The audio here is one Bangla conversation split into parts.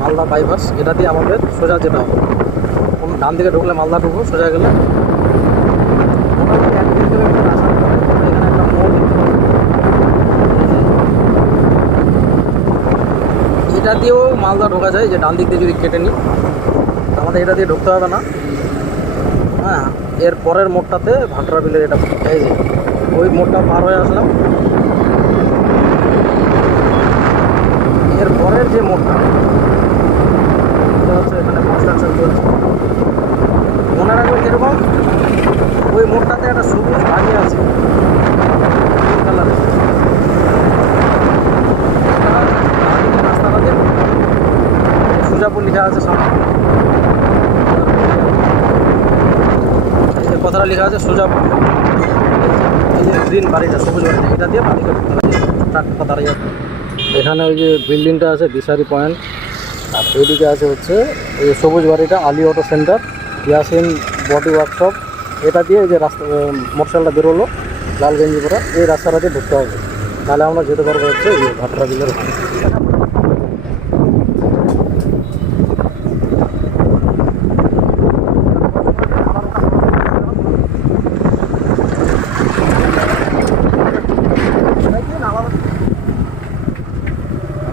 মালদা বাইপাস এটা দিয়ে আমাদের সোজা যেতে হবে। ডান দিকে ঢুকলে মালদা ঢুকবো, সোজা গেলে এটা দিয়েও মালদা ঢোকা যায়, যে ডান দিক দিয়ে যদি কেটে নিই আমাদের এটা দিয়ে ঢুকতে হবে না। হ্যাঁ এর পরের মোড়টাতে ভাটরা বিলের এটা এই যে ওই মোড়টা পার হয়ে আসলাম এর পরের যে মোড়টা এটা হচ্ছে এখানে কনস্ট্রাকশন চলছে মনে রাখবেন যেরকম ওই মোড়টাতে একটা সবুজ বাড়ি আছে নীল কালারের রাস্তাটা দিয়ে সুজাপুর লেখা আছে সামনে এই যে কথাটা লেখা আছে সুজাপুর এই যে গ্রিন বাড়িটা, সবুজ বাড়িটা, এটা দিয়ে ট্রাক্টরটা দাঁড়িয়ে আছে। এখানে ওই যে বিল্ডিংটা আছে দিশারি পয়েন্ট আর এইদিকে আছে হচ্ছে, এই সবুজ বাড়িটা, Ali auto centre Yasin body workshop এটা দিয়ে যে রাস্তা মোটরসাইকেলটা বেরোলো লাল গেঞ্জি এই রাস্তাটা দিয়ে ঢুকতে হবে। তাহলে আমরা যেতে পারব হচ্ছে ভাটরা বিলের ওখানে ভাই বলছে ভাটরা বিলটা কোন দিকে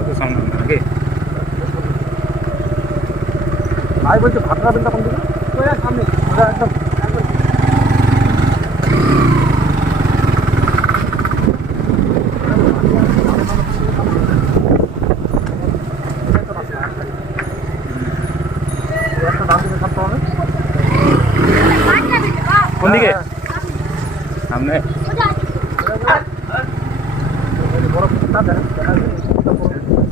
ওই সামনে ওটা একদম একদম একটা ডান দিকে থাকতে হবে কোন দিকে হ্যাঁ, সামনে এই বড় পুকুরটা দেখা দেখা যায়।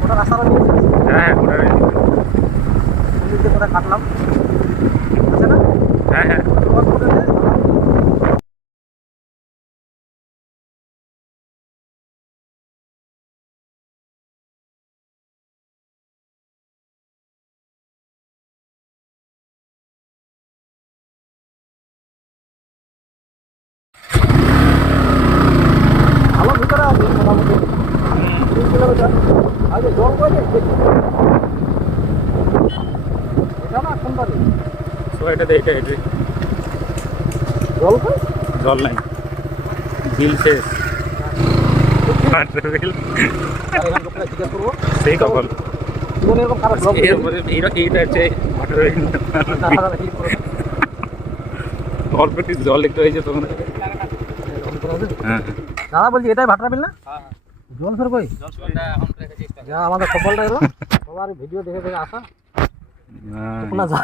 ওটা রাস্তাটা নিয়েছে হ্যাঁ হ্যাঁ। দিয়ে কোথায় কাটলাম? আছে না? হ্যাঁ হ্যাঁ। এটা জল জল নাই। বিল শেষ। সেই অল্প একটু জল একটু হয়েছে হ্যাঁ দাদা বলছি এটাই ভাটরা বিল না? জল ফের কই? যা আমাদের কপালটা এলো। সবার ভিডিও দেখে দেখে আসা। হ্যাঁ না যা